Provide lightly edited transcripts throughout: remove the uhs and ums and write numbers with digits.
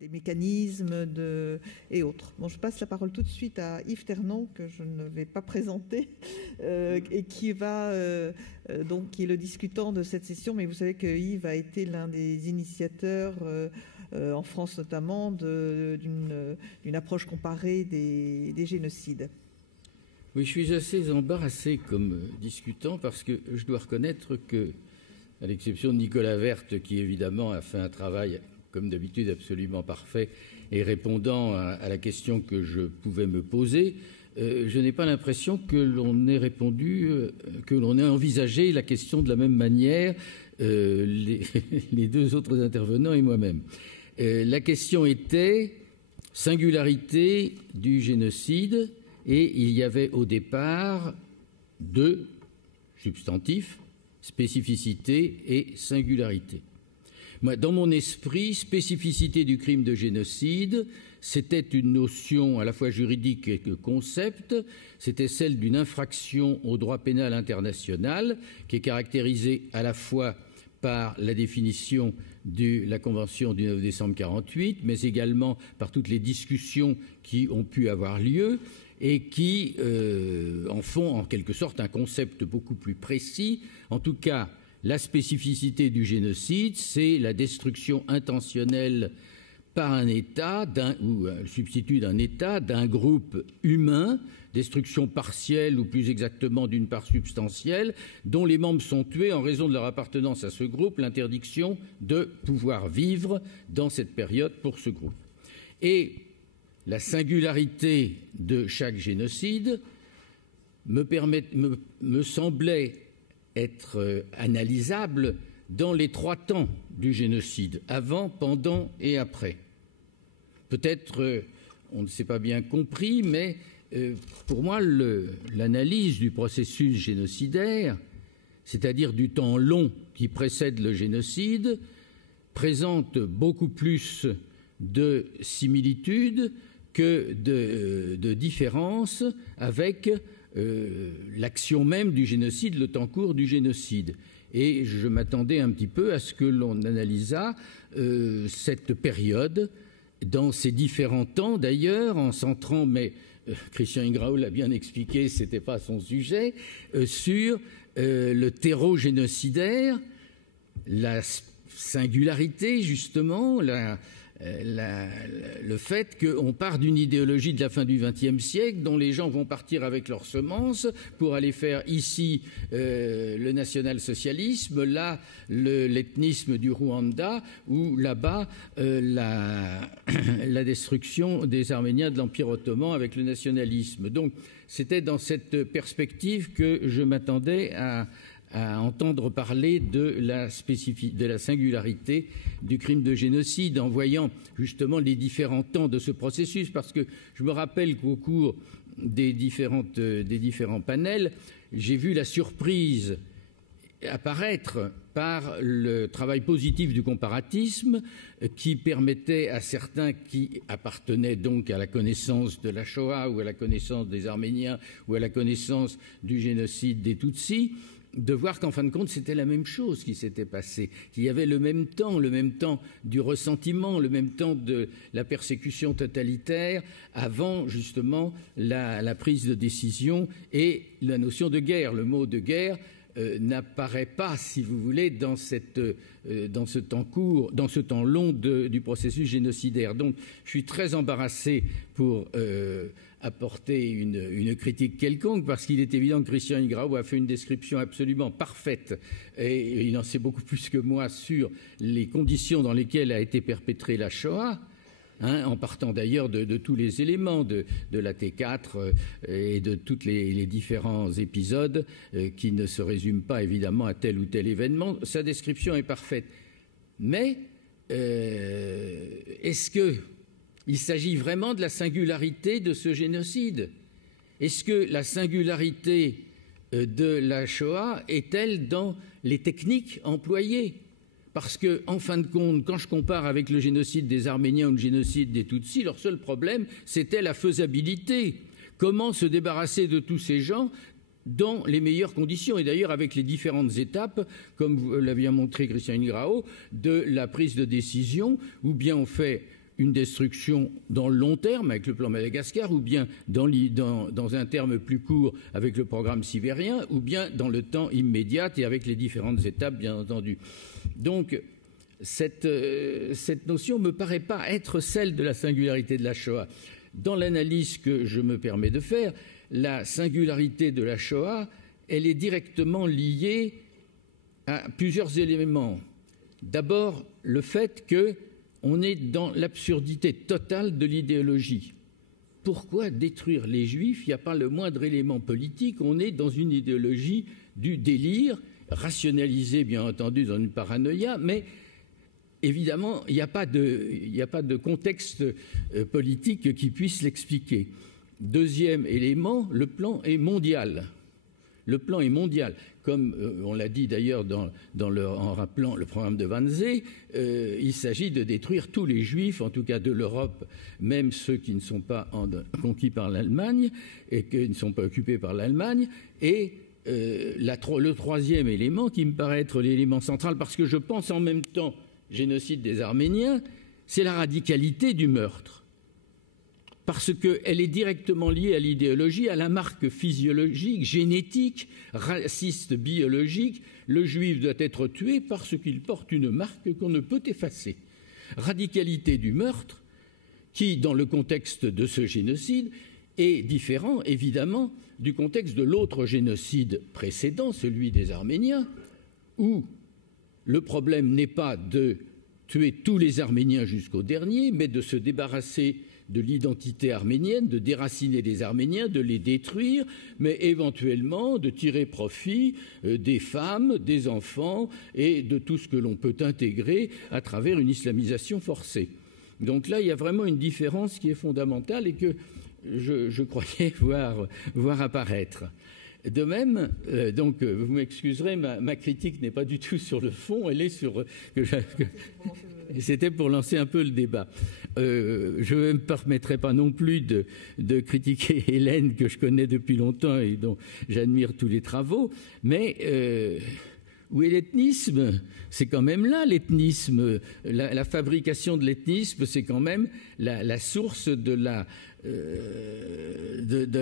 des mécanismes et autres. Bon, je passe la parole tout de suite à Yves Ternon, que je ne vais pas présenter, et qui va donc qui est le discutant de cette session. Mais vous savez que Yves a été l'un des initiateurs, en France notamment, d'une approche comparée des génocides. Oui, je suis assez embarrassé comme discutant parce que je dois reconnaître que, à l'exception de Nicolas Werth, qui évidemment a fait un travail, comme d'habitude, absolument parfait et répondant à la question que je pouvais me poser, je n'ai pas l'impression que l'on ait répondu, que l'on ait envisagé la question de la même manière, les deux autres intervenants et moi-même. La question était singularité du génocide, et il y avait au départ deux substantifs, spécificité et singularité. Moi, dans mon esprit, spécificité du crime de génocide, c'était une notion à la fois juridique et concept, c'était celle d'une infraction au droit pénal international qui est caractérisée à la fois par la définition de la Convention du 9 décembre 1948, mais également par toutes les discussions qui ont pu avoir lieu et qui en font en quelque sorte un concept beaucoup plus précis. En tout cas, la spécificité du génocide, c'est la destruction intentionnelle par un État ou le substitut d'un État, d'un groupe humain, destruction partielle ou plus exactement d'une part substantielle, dont les membres sont tués en raison de leur appartenance à ce groupe, l'interdiction de pouvoir vivre dans cette période pour ce groupe. Et la singularité de chaque génocide me semblait être analysable dans les trois temps du génocide, avant, pendant et après. Peut-être on ne s'est pas bien compris, mais pour moi, l'analyse du processus génocidaire, c'est-à-dire du temps long qui précède le génocide, présente beaucoup plus de similitudes que de différences avec l'action même du génocide, le temps court du génocide. Et je m'attendais un petit peu à ce que l'on analysât cette période dans ses différents temps d'ailleurs, en centrant, mais Christian Ingrao l'a bien expliqué, ce n'était pas son sujet, sur le terreau génocidaire, la singularité justement, le fait qu'on part d'une idéologie de la fin du XXe siècle dont les gens vont partir avec leurs semences pour aller faire ici le national-socialisme, là l'ethnisme du Rwanda ou là-bas la destruction des Arméniens de l'Empire ottoman avec le nationalisme. Donc c'était dans cette perspective que je m'attendais à entendre parler de la singularité du crime de génocide en voyant justement les différents temps de ce processus, parce que je me rappelle qu'au cours des différents panels, j'ai vu la surprise apparaître par le travail positif du comparatisme qui permettait à certains qui appartenaient donc à la connaissance de la Shoah ou à la connaissance des Arméniens ou à la connaissance du génocide des Tutsis de voir qu'en fin de compte, c'était la même chose qui s'était passé, qu'il y avait le même temps du ressentiment, le même temps de la persécution totalitaire avant justement la prise de décision et la notion de guerre. Le mot de guerre n'apparaît pas, si vous voulez, dans ce temps court, dans ce temps long du processus génocidaire. Donc, je suis très embarrassé pour apporter une critique quelconque, parce qu'il est évident que Christian Ingrao a fait une description absolument parfaite, et il en sait beaucoup plus que moi sur les conditions dans lesquelles a été perpétrée la Shoah, en partant d'ailleurs de tous les éléments de la T4 et de tous les différents épisodes qui ne se résument pas évidemment à tel ou tel événement. Sa description est parfaite. Mais est-ce qu'il s'agit vraiment de la singularité de ce génocide? Est-ce que la singularité de la Shoah est-elle dans les techniques employées? Parce que, en fin de compte, quand je compare avec le génocide des Arméniens ou le génocide des Tutsis, leur seul problème, c'était la faisabilité. Comment se débarrasser de tous ces gens dans les meilleures conditions, et d'ailleurs avec les différentes étapes, comme vous l'aviez montré Christian Ingrao, de la prise de décision, ou bien on fait une destruction dans le long terme avec le plan Madagascar, ou bien dans un terme plus court avec le programme sibérien, ou bien dans le temps immédiat et avec les différentes étapes, bien entendu. Donc, cette notion ne me paraît pas être celle de la singularité de la Shoah. Dans l'analyse que je me permets de faire, la singularité de la Shoah, elle est directement liée à plusieurs éléments. D'abord, le fait qu'on est dans l'absurdité totale de l'idéologie. Pourquoi détruire les Juifs? Il n'y a pas le moindre élément politique. On est dans une idéologie du délire, rationalisée bien entendu dans une paranoïa, mais évidemment, il n'y a pas de contexte politique qui puisse l'expliquer. Deuxième élément, le plan est mondial. Le plan est mondial. Comme on l'a dit d'ailleurs en rappelant le programme de Wannsee, il s'agit de détruire tous les Juifs, en tout cas de l'Europe, même ceux qui ne sont pas conquis par l'Allemagne et qui ne sont pas occupés par l'Allemagne. Et le troisième élément qui me paraît être l'élément central, parce que je pense en même temps génocide des Arméniens, c'est la radicalité du meurtre. Parce qu'elle est directement liée à l'idéologie, à la marque physiologique, génétique, raciste, biologique. Le juif doit être tué parce qu'il porte une marque qu'on ne peut effacer. Radicalité du meurtre, qui, dans le contexte de ce génocide, est différent, évidemment, du contexte de l'autre génocide précédent, celui des Arméniens, où le problème n'est pas de tuer tous les Arméniens jusqu'au dernier, mais de se débarrasser de l'identité arménienne, de déraciner les Arméniens, de les détruire, mais éventuellement de tirer profit des femmes, des enfants et de tout ce que l'on peut intégrer à travers une islamisation forcée. Donc là, il y a vraiment une différence qui est fondamentale et que je croyais voir apparaître. De même, donc vous m'excuserez, ma critique n'est pas du tout sur le fond, elle est sur... C'était pour lancer un peu le débat. Je ne me permettrai pas non plus de critiquer Hélène, que je connais depuis longtemps et dont j'admire tous les travaux, mais où est l'ethnisme? C'est quand même là l'ethnisme. La fabrication de l'ethnisme, c'est quand même la source de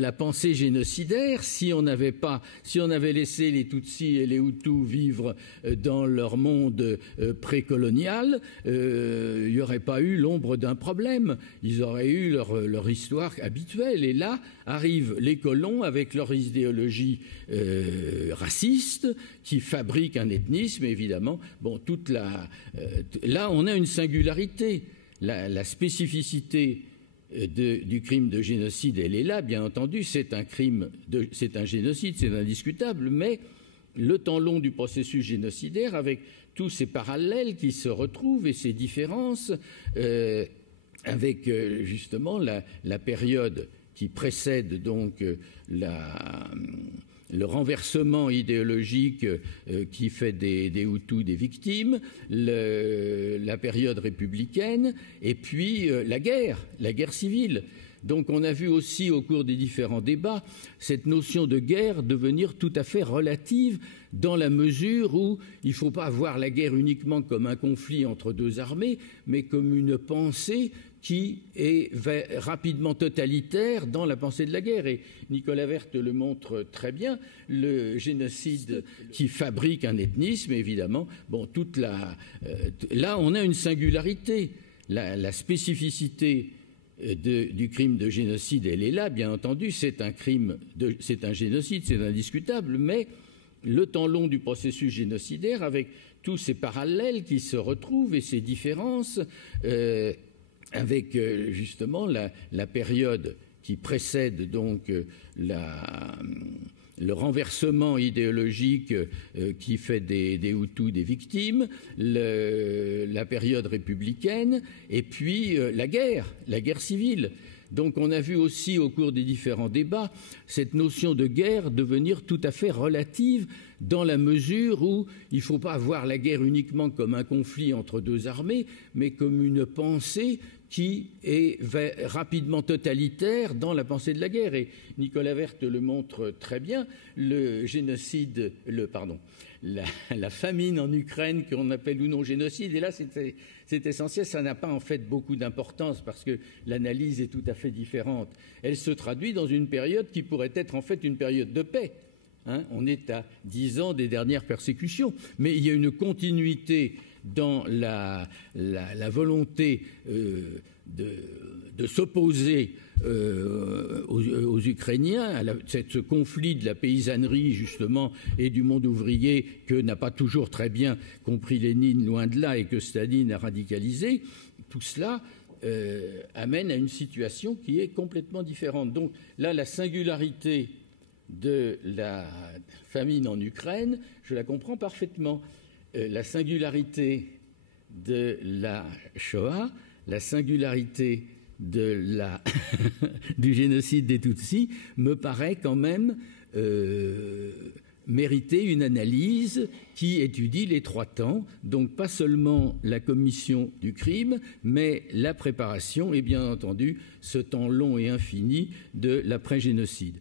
la pensée génocidaire. Si on avait laissé les Tutsis et les Hutus vivre dans leur monde précolonial, il n'y aurait pas eu l'ombre d'un problème. Ils auraient eu leur histoire habituelle. Et là arrivent les colons avec leur idéologie raciste qui fabrique un ethnisme, évidemment. Bon, là, on a une singularité. La spécificité du crime de génocide, elle est là, bien entendu, c'est un génocide, c'est indiscutable, mais le temps long du processus génocidaire, avec tous ces parallèles qui se retrouvent et ces différences, avec justement la période qui précède donc le renversement idéologique qui fait des Hutus des victimes, la période républicaine, et puis la guerre civile. Donc on a vu aussi au cours des différents débats cette notion de guerre devenir tout à fait relative dans la mesure où il ne faut pas voir la guerre uniquement comme un conflit entre deux armées, mais comme une pensée qui est rapidement totalitaire dans la pensée de la guerre. Et Nicolas Werth le montre très bien, le génocide qui fabrique un ethnisme, évidemment. Bon, là, on a une singularité. La spécificité du crime de génocide, elle est là, bien entendu. C'est un génocide, c'est indiscutable, mais le temps long du processus génocidaire, avec tous ces parallèles qui se retrouvent et ces différences, avec justement la période qui précède donc le renversement idéologique qui fait des Hutus des victimes, la période républicaine, et puis la guerre civile. Donc on a vu aussi au cours des différents débats cette notion de guerre devenir tout à fait relative dans la mesure où il ne faut pas voir la guerre uniquement comme un conflit entre deux armées, mais comme une pensée qui est rapidement totalitaire dans la pensée de la guerre. Et Nicolas Werth le montre très bien. Le génocide, la famine en Ukraine, qu'on appelle ou non génocide, et là c'est essentiel, ça n'a pas en fait beaucoup d'importance parce que l'analyse est tout à fait différente. Elle se traduit dans une période qui pourrait être en fait une période de paix. On est à 10 ans des dernières persécutions, mais il y a une continuité dans la volonté de s'opposer aux Ukrainiens, à ce conflit de la paysannerie justement et du monde ouvrier que n'a pas toujours très bien compris Lénine, loin de là, et que Staline a radicalisé. Tout cela amène à une situation qui est complètement différente. Donc là, la singularité de la famine en Ukraine, je la comprends parfaitement. La singularité de la Shoah, la singularité du génocide des Tutsis me paraît quand même mériter une analyse qui étudie les 3 temps, donc pas seulement la commission du crime, mais la préparation et bien entendu ce temps long et infini de l'après-génocide.